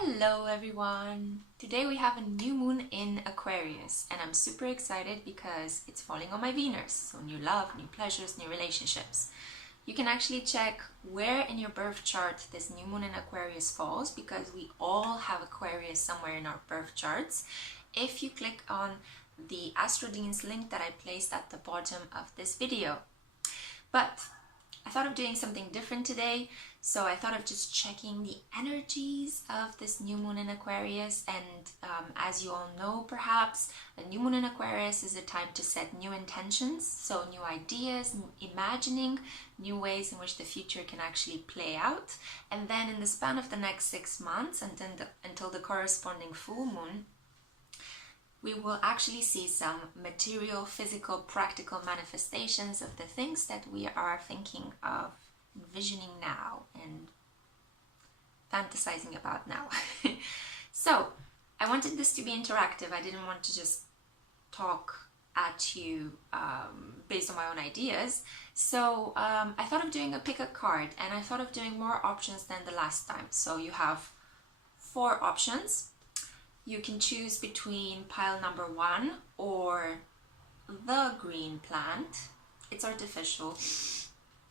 Hello everyone! Today we have a new moon in Aquarius and I'm super excited because it's falling on my Venus. So new love, new pleasures, new relationships. You can actually check where in your birth chart this new moon in Aquarius falls because we all have Aquarius somewhere in our birth charts. If you click on the Astrodeans link that I placed at the bottom of this video. But I thought of doing something different today, so I thought of just checking the energies of this new moon in Aquarius. And as you all know, perhaps a new moon in Aquarius is a time to set new intentions, so new ideas, imagining new ways in which the future can actually play out. And then in the span of the next 6 months until the corresponding full moon, we will actually see some material, physical, practical manifestations of the things that we are thinking of, envisioning now and fantasizing about now. So I wanted this to be interactive. I didn't want to just talk at you based on my own ideas. So I thought of doing a pick a card, and I thought of doing more options than the last time. So you have 4 options. You can choose between pile number 1 or the green plant. It's artificial,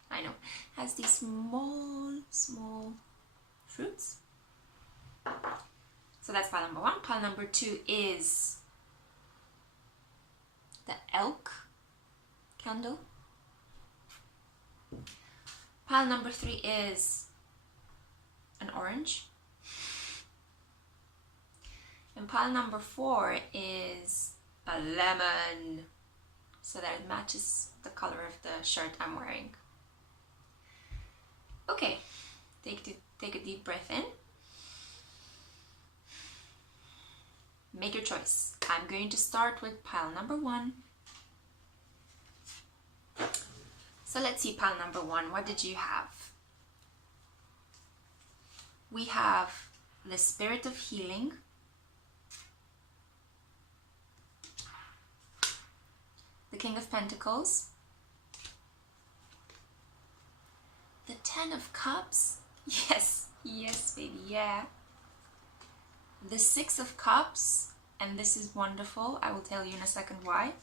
I know. It has these small fruits. So that's pile number 1. Pile number 2 is the elk candle. Pile number 3 is an orange. And pile number 4 is a lemon, so that it matches the color of the shirt I'm wearing. Okay, take a deep breath in. Make your choice. I'm going to start with pile number 1. So let's see pile number 1. What did you have? We have the spirit of healing, the King of Pentacles, the 10 of Cups, yes baby, yeah, the 6 of Cups, and this is wonderful, I will tell you in a second why,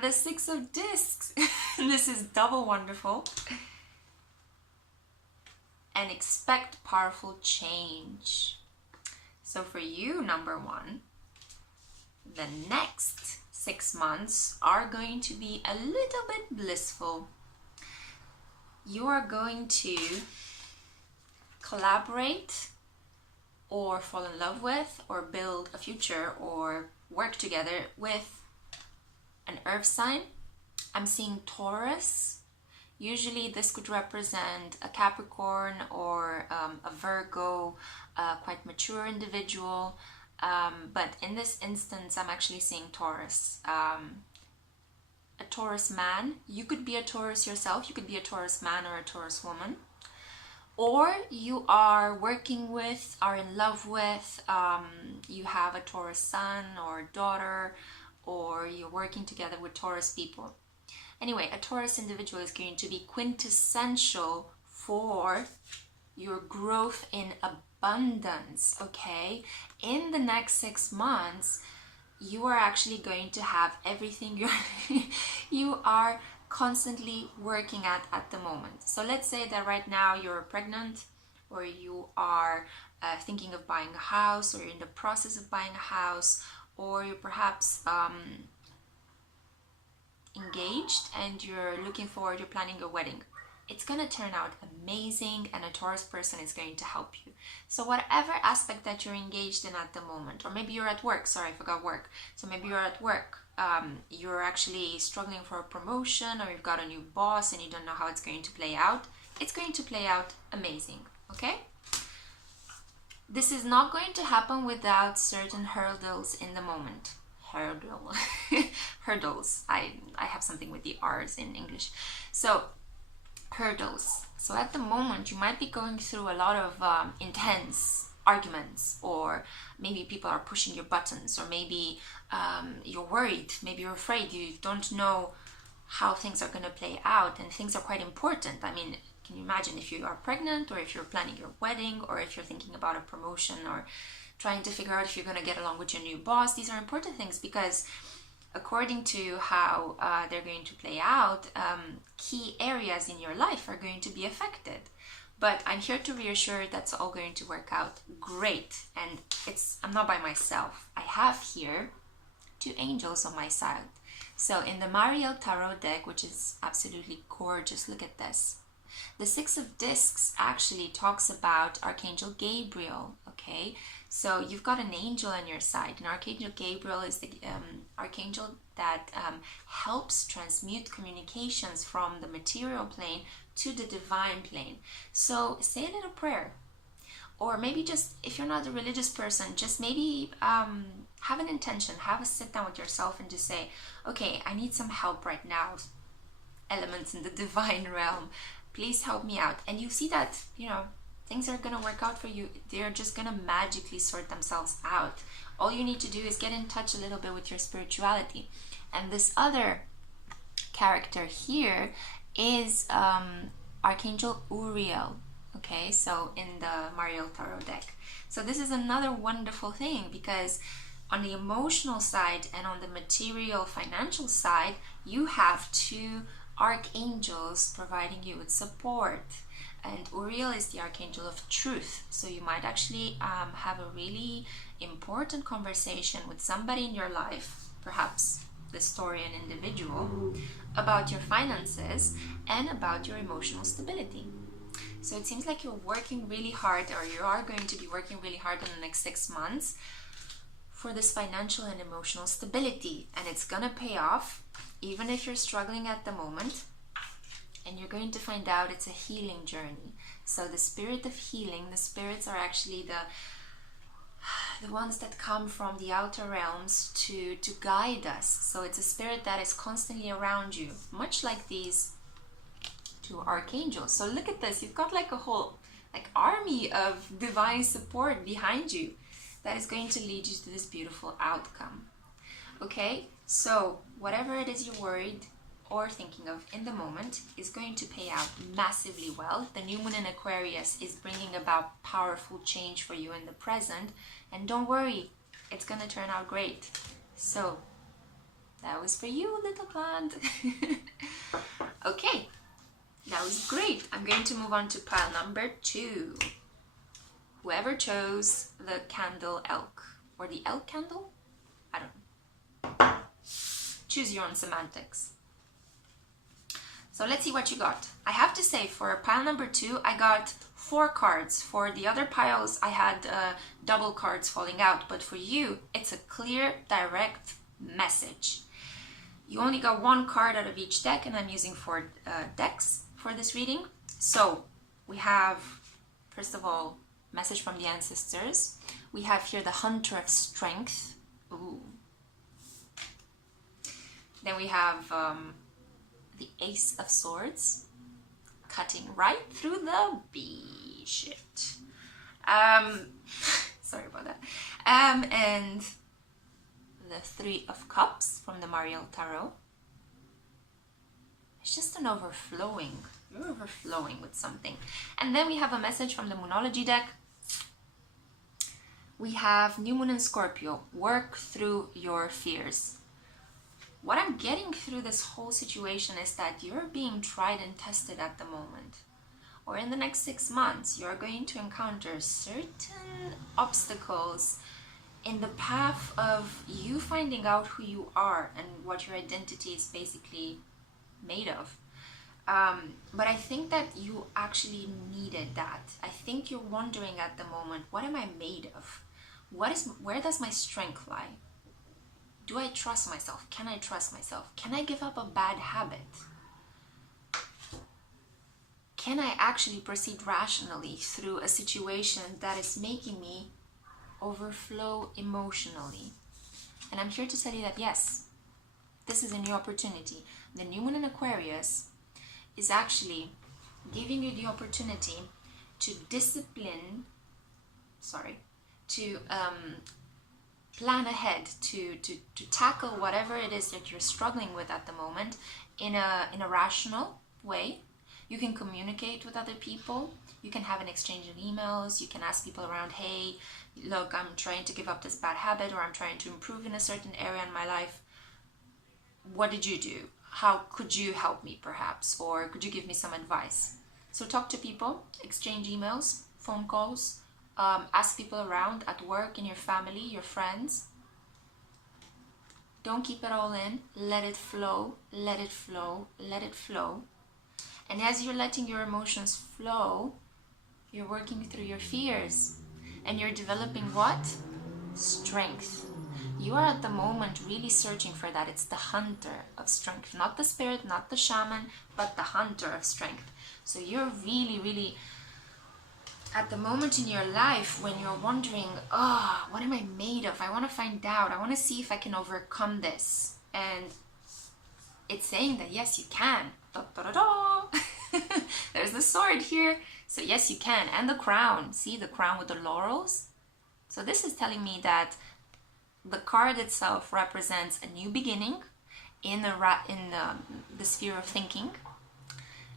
the 6 of Discs, this is double wonderful, and expect powerful change. So for you, number 1, the next 6 months are going to be a little bit blissful. You are going to collaborate or fall in love with or build a future or work together with an earth sign. I'm seeing Taurus. Usually this could represent a Capricorn or a Virgo, quite mature individual. But in this instance, I'm actually seeing Taurus. A Taurus man. You could be a Taurus yourself. You could be a Taurus man or a Taurus woman. Or you are working with, are in love with, you have a Taurus son or daughter, or you're working together with Taurus people. Anyway, a Taurus individual is going to be quintessential for your growth in abundance, okay? In the next 6 months, you are actually going to have everything you are constantly working at the moment. So let's say that right now you're pregnant, or you are thinking of buying a house, or you're in the process of buying a house, or you're perhaps engaged and you're looking forward to planning a wedding. It's going to turn out amazing, and a Taurus person is going to help you. So whatever aspect that you're engaged in at the moment, or maybe you're at work, sorry, I forgot work. So maybe you're at work, you're actually struggling for a promotion, or you've got a new boss and you don't know how it's going to play out. It's going to play out amazing, okay? This is not going to happen without certain hurdles in the moment. Hurdles. I have something with the R's in English. So hurdles. So at the moment you might be going through a lot of intense arguments, or maybe people are pushing your buttons, or maybe you're worried, maybe you're afraid, you don't know how things are going to play out, and things are quite important. I mean, Can you imagine if you are pregnant, or if you're planning your wedding, or if you're thinking about a promotion, or trying to figure out if you're going to get along with your new boss? These are important things because according to how they're going to play out, key areas in your life are going to be affected. But I'm here to reassure that's all going to work out great. And I'm not by myself. I have here 2 angels on my side. So in the Rider-Waite Tarot deck, which is absolutely gorgeous, look at this. The 6 of Discs actually talks about Archangel Gabriel, okay? So you've got an angel on your side, and Archangel Gabriel is the archangel that helps transmute communications from the material plane to the divine plane. So say a little prayer, or maybe just, if you're not a religious person, just maybe have an intention, have a sit down with yourself and just say, okay, I need some help right now, elements in the divine realm, please help me out. And you see that, you know, things are going to work out for you. They're just going to magically sort themselves out. All you need to do is get in touch a little bit with your spirituality. And this other character here is Archangel Uriel, okay, so in the Rider-Waite Tarot deck. So this is another wonderful thing, because on the emotional side and on the material financial side, you have 2 archangels providing you with support. And Uriel is the archangel of truth, so you might actually have a really important conversation with somebody in your life, perhaps the story and individual, about your finances and about your emotional stability. So it seems like you're working really hard, or you are going to be working really hard in the next 6 months for this financial and emotional stability, and it's gonna pay off even if you're struggling at the moment. And you're going to find out it's a healing journey. So the spirit of healing, the spirits are actually the ones that come from the outer realms to guide us. So it's a spirit that is constantly around you, much like these 2 archangels. So look at this, you've got like a whole army of divine support behind you that is going to lead you to this beautiful outcome. Okay, so whatever it is you're worried or thinking of in the moment is going to pay out massively well. The new moon in Aquarius is bringing about powerful change for you in the present, and don't worry, it's gonna turn out great. So that was for you, little plant. Okay, that was great. I'm going to move on to pile number 2. Whoever chose the candle elk, or the elk candle, I don't know, choose your own semantics. So let's see what you got. I have to say, for pile number 2, I got 4 cards. For the other piles, I had double cards falling out. But for you, it's a clear, direct message. You only got 1 card out of each deck, and I'm using 4 decks for this reading. So we have, first of all, message from the ancestors. We have here the Hunter of Strength. Ooh. Then we have the Ace of Swords, cutting right through the B shit. Sorry about that. And the 3 of Cups from the Rider-Waite Tarot. It's just an overflowing. You're overflowing with something. And then we have a message from the Moonology deck. We have New Moon in Scorpio. Work through your fears. What I'm getting through this whole situation is that you're being tried and tested at the moment. Or in the next 6 months, you're going to encounter certain obstacles in the path of you finding out who you are and what your identity is basically made of. But I think that you actually needed that. I think you're wondering at the moment, what am I made of? Where does my strength lie? Do I trust myself? Can I trust myself? Can I give up a bad habit? Can I actually proceed rationally through a situation that is making me overflow emotionally? And I'm here to tell you that yes, this is a new opportunity. The new moon in Aquarius is actually giving you the opportunity to plan ahead, to tackle whatever it is that you're struggling with at the moment in a rational way. You can communicate with other people. You can have an exchange of emails. You can ask people around, hey, look, I'm trying to give up this bad habit, or I'm trying to improve in a certain area in my life. What did you do? How could you help me, perhaps? Or could you give me some advice? So talk to people, exchange emails, phone calls, ask people around at work, in your family, your friends. Don't keep it all in. Let it flow, let it flow, let it flow. And as you're letting your emotions flow, you're working through your fears. And you're developing what? Strength. You are at the moment really searching for that. It's the hunter of strength. Not the spirit, not the shaman, but the hunter of strength. So you're really, really at the moment in your life when you're wondering, oh, what am I made of? I want to find out. I want to see if I can overcome this. And it's saying that yes, you can. Da, da, da, da. There's the sword here. So yes, you can. And the crown. See the crown with the laurels? So this is telling me that the card itself represents a new beginning in the sphere of thinking.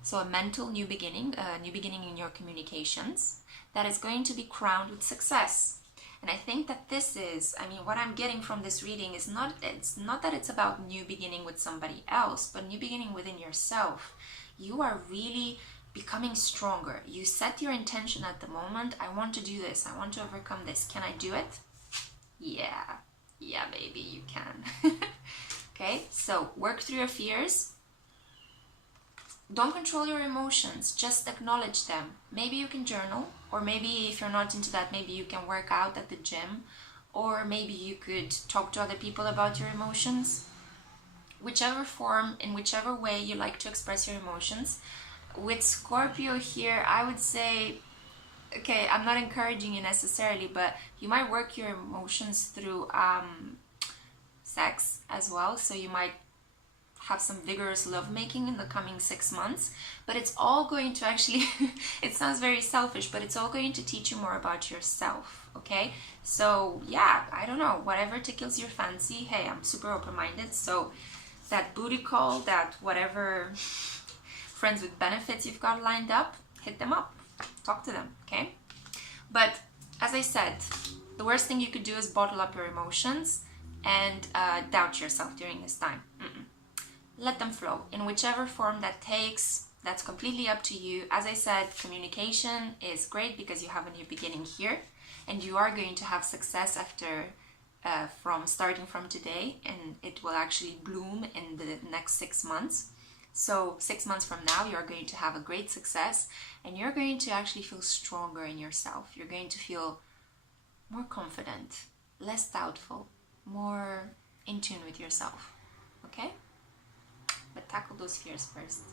So a mental new beginning in your communications that is going to be crowned with success. And I think that this is, I mean, what I'm getting from this reading is it's not that it's about new beginning with somebody else, but new beginning within yourself. You are really becoming stronger. You set your intention at the moment. I want to do this. I want to overcome this. Can I do it? Yeah, baby, you can. Okay, so work through your fears. Don't control your emotions, just acknowledge them. Maybe you can journal, or maybe if you're not into that, maybe you can work out at the gym, or maybe you could talk to other people about your emotions. Whichever form, in whichever way you like to express your emotions. With Scorpio here, I would say, okay, I'm not encouraging you necessarily, but you might work your emotions through sex as well. So you might have some vigorous lovemaking in the coming 6 months, but it's all going to actually, it sounds very selfish, but it's all going to teach you more about yourself, okay? So yeah, I don't know, whatever tickles your fancy. Hey, I'm super open-minded, so that booty call, that whatever friends with benefits you've got lined up, hit them up, talk to them, okay? But as I said, the worst thing you could do is bottle up your emotions and doubt yourself during this time. Let them flow in whichever form that takes. That's completely up to you. As I said, communication is great because you have a new beginning here, and you are going to have success after from starting from today, and it will actually bloom in the next 6 months. So 6 months from now, you're going to have a great success, and you're going to actually feel stronger in yourself. You're going to feel more confident, less doubtful, more in tune with yourself, okay? But tackle those fears first.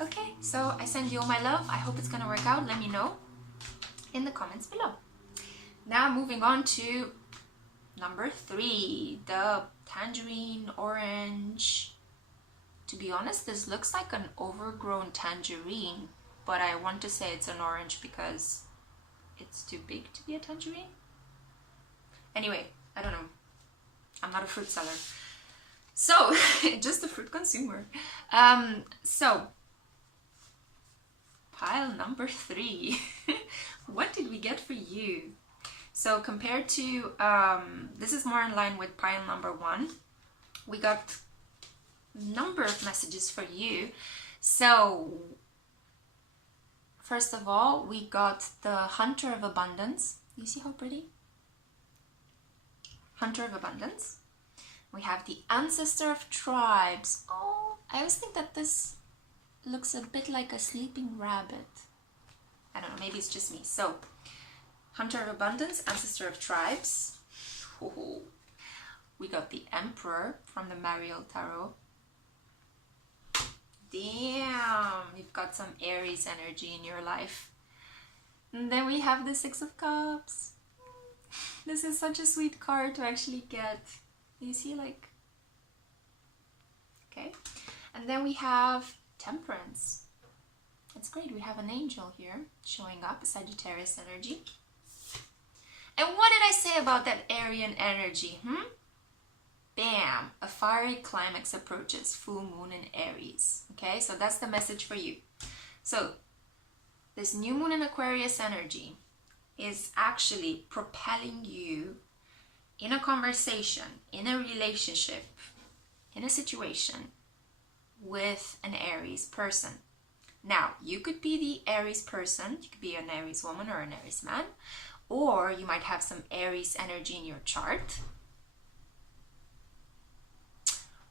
Okay, so I send you all my love. I hope it's gonna work out. Let me know in the comments below. Now moving on to number 3, the tangerine orange. To be honest, this looks like an overgrown tangerine, but I want to say it's an orange because it's too big to be a tangerine. Anyway, I don't know. I'm not a fruit seller. So, just a fruit consumer. So, pile number 3. What did we get for you? So, compared to, this is more in line with pile number 1. We got a number of messages for you. So, first of all, we got the Hunter of Abundance. You see how pretty? Hunter of Abundance. We have the Ancestor of Tribes. Oh, I always think that this looks a bit like a sleeping rabbit. I don't know, maybe it's just me. So, Hunter of Abundance, Ancestor of Tribes. Oh, we got the Emperor from the Rider-Waite Tarot. Damn, you've got some Aries energy in your life. And then we have the Six of Cups. This is such a sweet card to actually get. You see, like, okay. And then we have Temperance. It's great. We have an angel here showing up, Sagittarius energy. And what did I say about that Aryan energy? bam, a fiery climax approaches, full moon in Aries. Okay, so that's the message for you. So this new moon in Aquarius energy is actually propelling you in a conversation, in a relationship, in a situation with an Aries person. Now, you could be the Aries person, you could be an Aries woman or an Aries man, or you might have some Aries energy in your chart,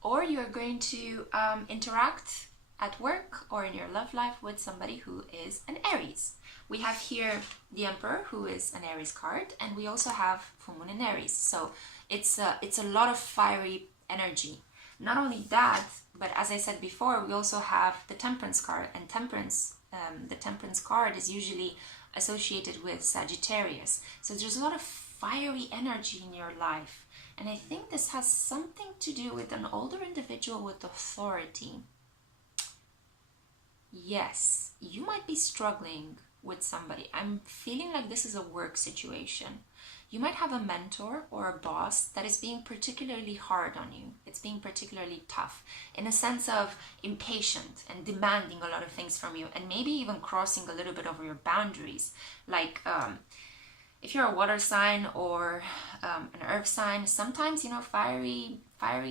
or you're going to interact at work or in your love life with somebody who is an Aries. We have here the Emperor, who is an Aries card, and we also have full moon in Aries. So it's a lot of fiery energy. Not only that, but as I said before, we also have the Temperance card, and the Temperance card is usually associated with Sagittarius. So there's a lot of fiery energy in your life, and I think this has something to do with an older individual with authority. Yes, you might be struggling with somebody. I'm feeling like this is a work situation. You might have a mentor or a boss that is being particularly hard on you. It's being particularly tough in a sense of impatient and demanding a lot of things from you, and maybe even crossing a little bit over your boundaries. Like if you're a water sign or an earth sign, sometimes, you know, fiery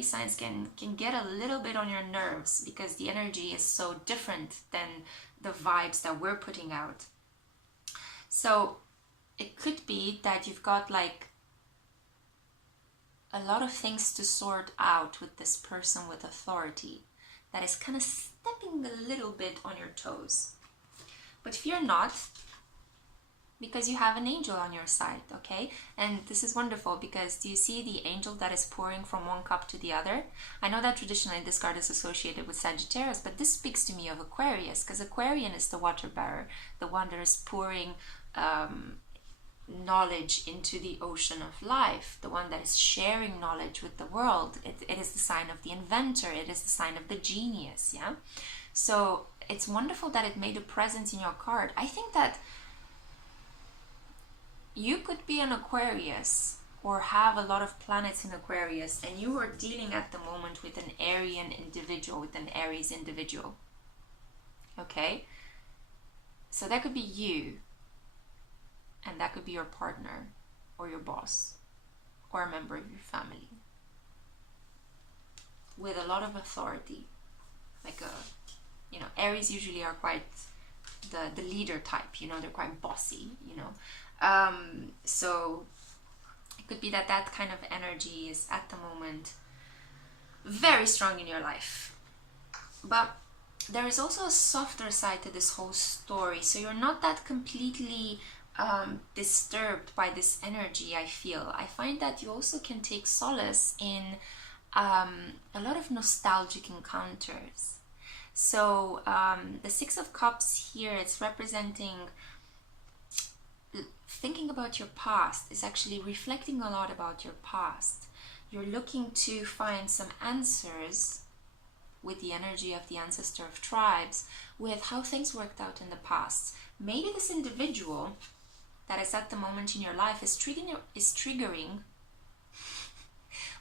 signs can get a little bit on your nerves because the energy is so different than the vibes that we're putting out. So it could be that you've got like a lot of things to sort out with this person with authority that is kind of stepping a little bit on your toes. But fear not, because you have an angel on your side, okay? And this is wonderful because do you see the angel that is pouring from one cup to the other? I know that traditionally this card is associated with Sagittarius, but this speaks to me of Aquarius, because Aquarian is the water bearer, the one that is pouring knowledge into the ocean of life, the one that is sharing knowledge with the world. It is the sign of the inventor, it is the sign of the genius, yeah? So it's wonderful that it made a presence in your card. I think that you could be an Aquarius or have a lot of planets in Aquarius, and you are dealing at the moment with an Arian individual, with an Aries individual. Okay? So that could be you, and that could be your partner or your boss or a member of your family with a lot of authority. Like you know, Aries usually are quite the leader type, you know, they're quite bossy, you know. So it could be that that kind of energy is at the moment very strong in your life. But there is also a softer side to this whole story. So you're not that completely disturbed by this energy, I feel. I find that you also can take solace in a lot of nostalgic encounters. So the Six of Cups here, it's representing thinking about your past. Is actually reflecting a lot about your past. You're looking to find some answers with the energy of the ancestor of tribes with how things worked out in the past. Maybe this individual that is at the moment in your life is triggering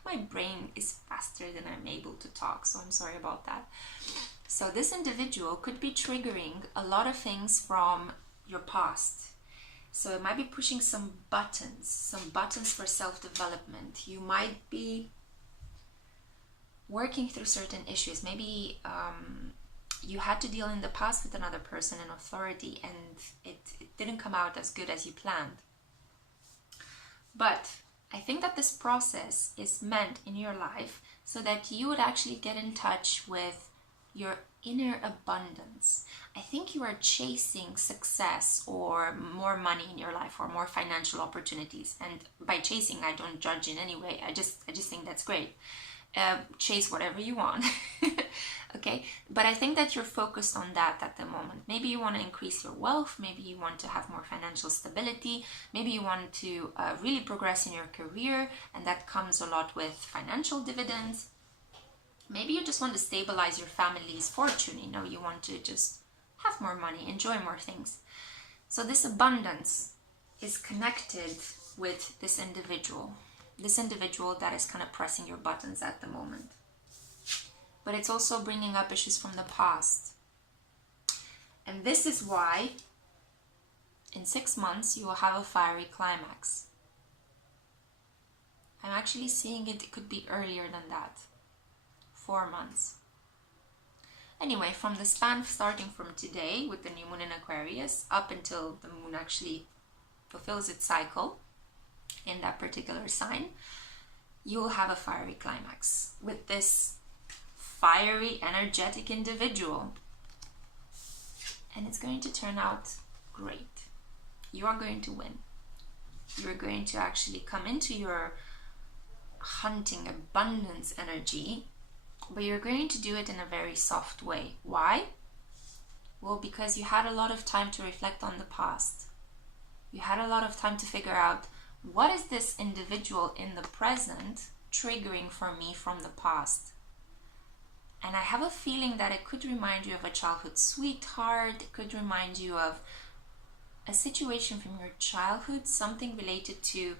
my brain is faster than I'm able to talk, so I'm sorry about that. So this individual could be triggering a lot of things from your past. So it might be pushing some buttons for self-development. You might be working through certain issues. Maybe you had to deal in the past with another person in authority, and it didn't come out as good as you planned. But I think that this process is meant in your life so that you would actually get in touch with your inner abundance. I think you are chasing success or more money in your life or more financial opportunities. And by chasing, I don't judge in any way. I just think that's great. Chase whatever you want. Okay, but I think that you're focused on that at the moment. Maybe you want to increase your wealth, maybe you want to have more financial stability, maybe you want to really progress in your career, and that comes a lot with financial dividends. Maybe you just want to stabilize your family's fortune, you know, you want to just have more money, enjoy more things. So this abundance is connected with this individual. this individual that is kind of pressing your buttons at the moment. But it's also bringing up issues from the past. And this is why in 6 months you will have a fiery climax. I'm actually seeing it could be earlier than that. 4 months. Anyway, from the span starting from today with the new moon in Aquarius up until the moon actually fulfills its cycle in that particular sign, you will have a fiery climax with this fiery, energetic individual. And it's going to turn out great. You are going to win. You're going to actually come into your hunting abundance energy, but you're going to do it in a very soft way. Why? Well, because you had a lot of time to reflect on the past. You had a lot of time to figure out, what is this individual in the present triggering for me from the past? And I have a feeling that it could remind you of a childhood sweetheart. It could remind you of a situation from your childhood, something related to,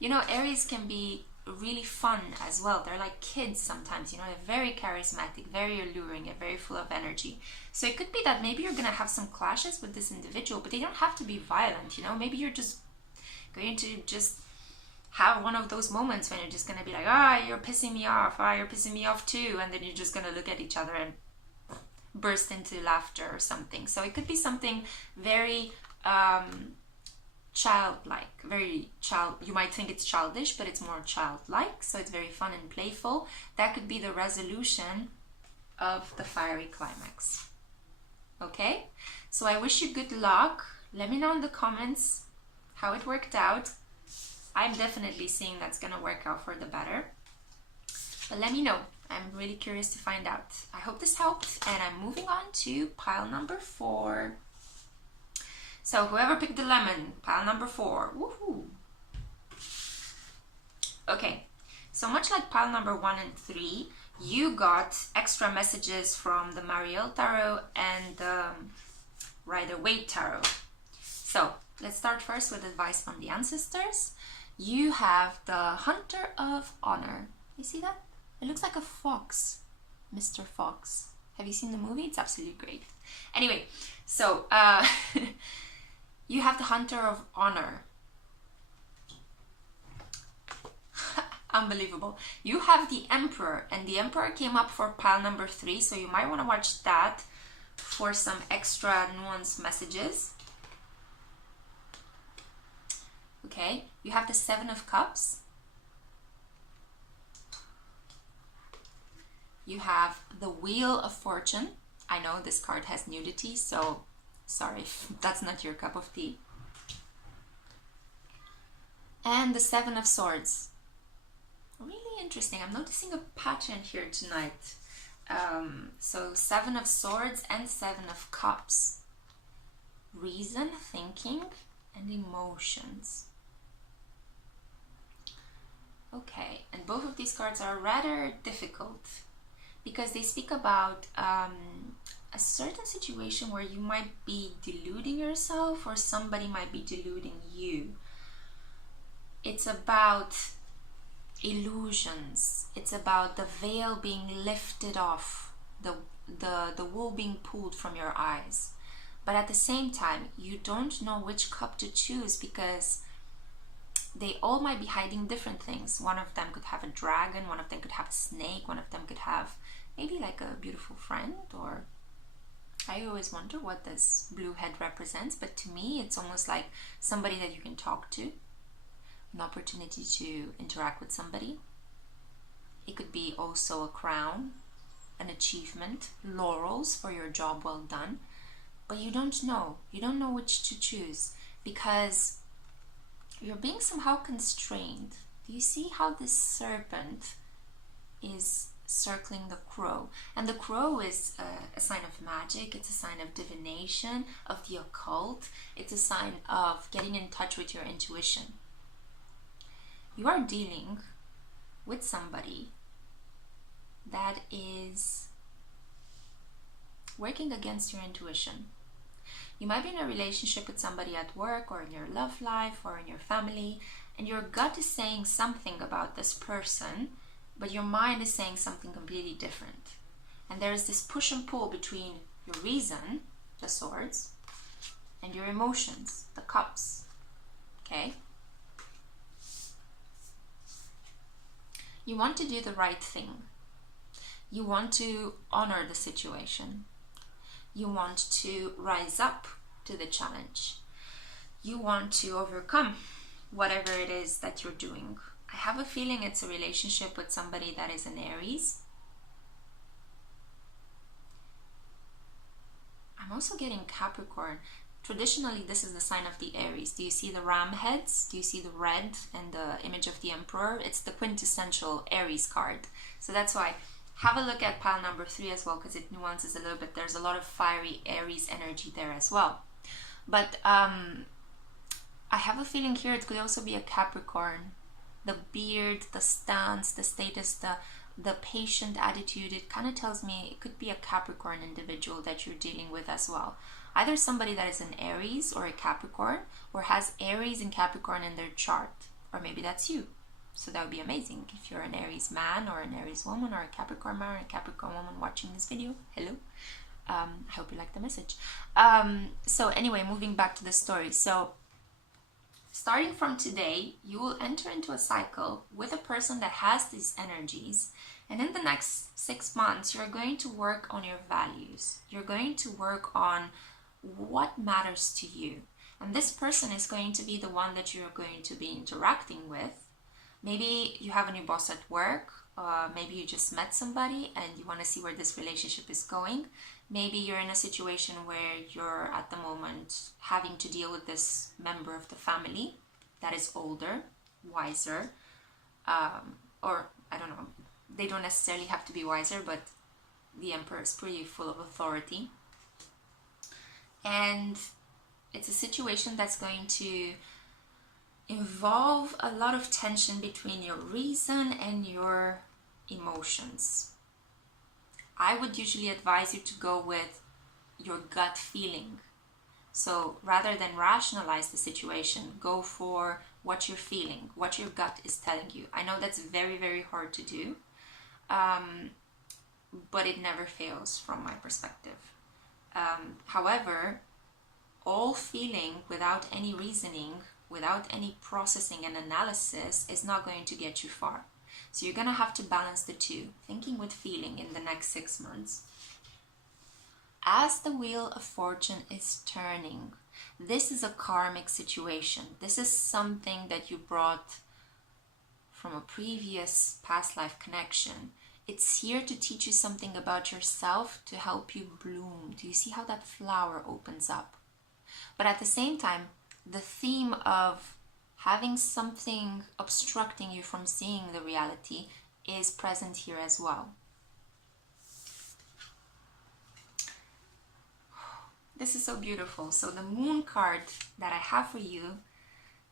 you know, Aries can be really fun as well. They're like kids sometimes, you know, they're very charismatic, very alluring, and very full of energy. So it could be that maybe you're going to have some clashes with this individual, but they don't have to be violent, you know. Maybe you're just going to just have one of those moments when you're just going to be like, you're pissing me off, you're pissing me off too, and then you're just going to look at each other and burst into laughter or something. So it could be something very childlike, you might think it's childish, but it's more childlike, so it's very fun and playful. That could be the resolution of the fiery climax. Okay, so I wish you good luck. Let me know in the comments how it worked out. I'm definitely seeing that's gonna work out for the better, but let me know. I'm really curious to find out. I hope this helped, and I'm moving on to pile number 4. So whoever picked the lemon, pile number 4. Woohoo! Okay, so much like pile number 1 and 3, you got extra messages from the Mariel Tarot and the Rider-Waite Tarot. So let's start first with advice from the ancestors. You have the Hunter of Honor. You see that? It looks like a fox, Mr. Fox. Have you seen the movie? It's absolutely great. Anyway, so you have the Hunter of Honor. Unbelievable. You have the Emperor, and the Emperor came up for pile number 3, so you might want to watch that for some extra nuanced messages. Okay, you have the 7 of Cups. You have the Wheel of Fortune. I know this card has nudity, so sorry if that's not your cup of tea. And the 7 of Swords. Really interesting. I'm noticing a pattern here tonight. So 7 of Swords and 7 of Cups. Reason, thinking, and emotions. Okay, and both of these cards are rather difficult because they speak about a certain situation where you might be deluding yourself or somebody might be deluding you. It's about illusions. It's about the veil being lifted off, the wool being pulled from your eyes. But at the same time, you don't know which cup to choose because they all might be hiding different things. One of them could have a dragon, one of them could have a snake, one of them could have maybe like a beautiful friend, or I always wonder what this blue head represents, but to me it's almost like somebody that you can talk to, an opportunity to interact with somebody. It could be also a crown, an achievement, laurels for your job well done, but you don't know which to choose because you're being somehow constrained. Do you see how this serpent is circling the crow? And the crow is a sign of magic. It's a sign of divination, of the occult. It's a sign of getting in touch with your intuition. You are dealing with somebody that is working against your intuition. You might be in a relationship with somebody at work or in your love life or in your family, and your gut is saying something about this person, but your mind is saying something completely different. And there is this push and pull between your reason, the swords, and your emotions, the cups. Okay? You want to do the right thing. You want to honor the situation. You want to rise up to the challenge. You want to overcome whatever it is that you're doing. I have a feeling it's a relationship with somebody that is an Aries. I'm also getting Capricorn. Traditionally, this is the sign of the Aries. Do you see the ram heads? Do you see the red and the image of the Emperor? It's the quintessential Aries card. So that's why. Have a look at pile number 3 as well, because it nuances a little bit. There's a lot of fiery Aries energy there as well. But I have a feeling here it could also be a Capricorn. The beard, the stance, the status, the patient attitude, it kind of tells me it could be a Capricorn individual that you're dealing with as well. Either somebody that is an Aries or a Capricorn, or has Aries and Capricorn in their chart. Or maybe that's you. So that would be amazing if you're an Aries man or an Aries woman or a Capricorn man or a Capricorn woman watching this video. Hello. I hope you like the message. So anyway, moving back to the story. So starting from today, you will enter into a cycle with a person that has these energies. And in the next 6 months, you're going to work on your values. You're going to work on what matters to you. And this person is going to be the one that you're going to be interacting with. Maybe you have a new boss at work, maybe you just met somebody and you want to see where this relationship is going. Maybe you're in a situation where you're at the moment having to deal with this member of the family that is older, wiser, or I don't know, they don't necessarily have to be wiser, but the Emperor is pretty full of authority. And it's a situation that's going to involve a lot of tension between your reason and your emotions. I would usually advise you to go with your gut feeling. So rather than rationalize the situation, go for what you're feeling, what your gut is telling you. I know that's very, very hard to do, but it never fails from my perspective. However, all feeling without any reasoning, without any processing and analysis is not going to get you far. So you're going to have to balance the two, thinking with feeling in the next 6 months. As the wheel of fortune is turning, this is a karmic situation. This is something that you brought from a previous past life connection. It's here to teach you something about yourself, to help you bloom. Do you see how that flower opens up? But at the same time, the theme of having something obstructing you from seeing the reality is present here as well. This is so beautiful. So the moon card that I have for you,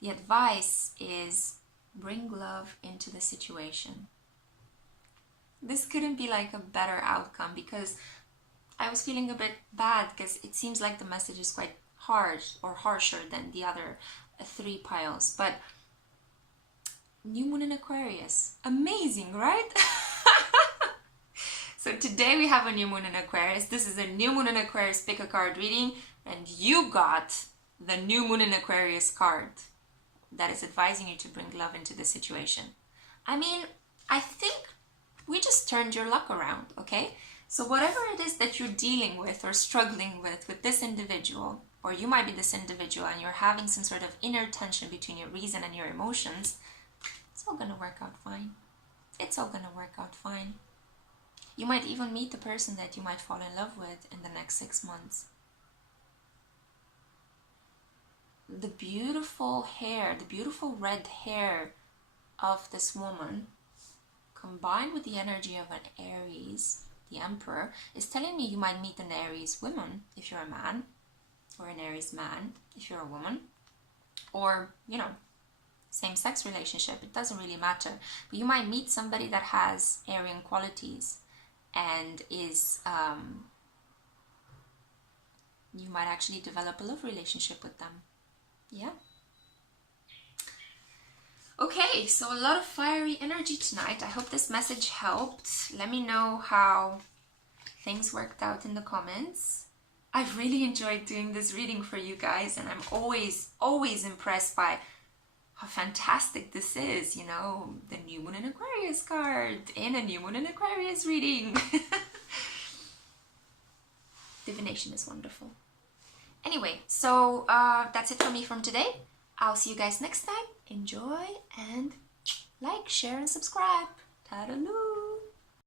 the advice is bring love into the situation. This couldn't be like a better outcome, because I was feeling a bit bad because it seems like the message is quite harsh or harsher than the other 3 piles. But new moon in Aquarius, amazing, right? So today we have a new moon in Aquarius. This is a new moon in Aquarius pick a card reading, and you got the new moon in Aquarius card that is advising you to bring love into the situation. I mean, I think we just turned your luck around, okay? So whatever it is that you're dealing with or struggling with this individual, or you might be this individual and you're having some sort of inner tension between your reason and your emotions, it's all gonna work out fine. It's all gonna work out fine. You might even meet the person that you might fall in love with in the next 6 months. The beautiful hair, the beautiful red hair of this woman, combined with the energy of an Aries, the Emperor, is telling me you might meet an Aries woman if you're a man, or an Aries man if you're a woman, or, you know, same-sex relationship. It doesn't really matter. But you might meet somebody that has Aryan qualities and is you might actually develop a love relationship with them. Yeah. Okay, so a lot of fiery energy tonight. I hope this message helped. Let me know how things worked out in the comments. I've really enjoyed doing this reading for you guys, and I'm always impressed by how fantastic this is, you know, the New Moon in Aquarius card in a New Moon in Aquarius reading. Divination is wonderful. Anyway, so that's it for me from today. I'll see you guys next time. Enjoy and like, share and subscribe. Toodaloo!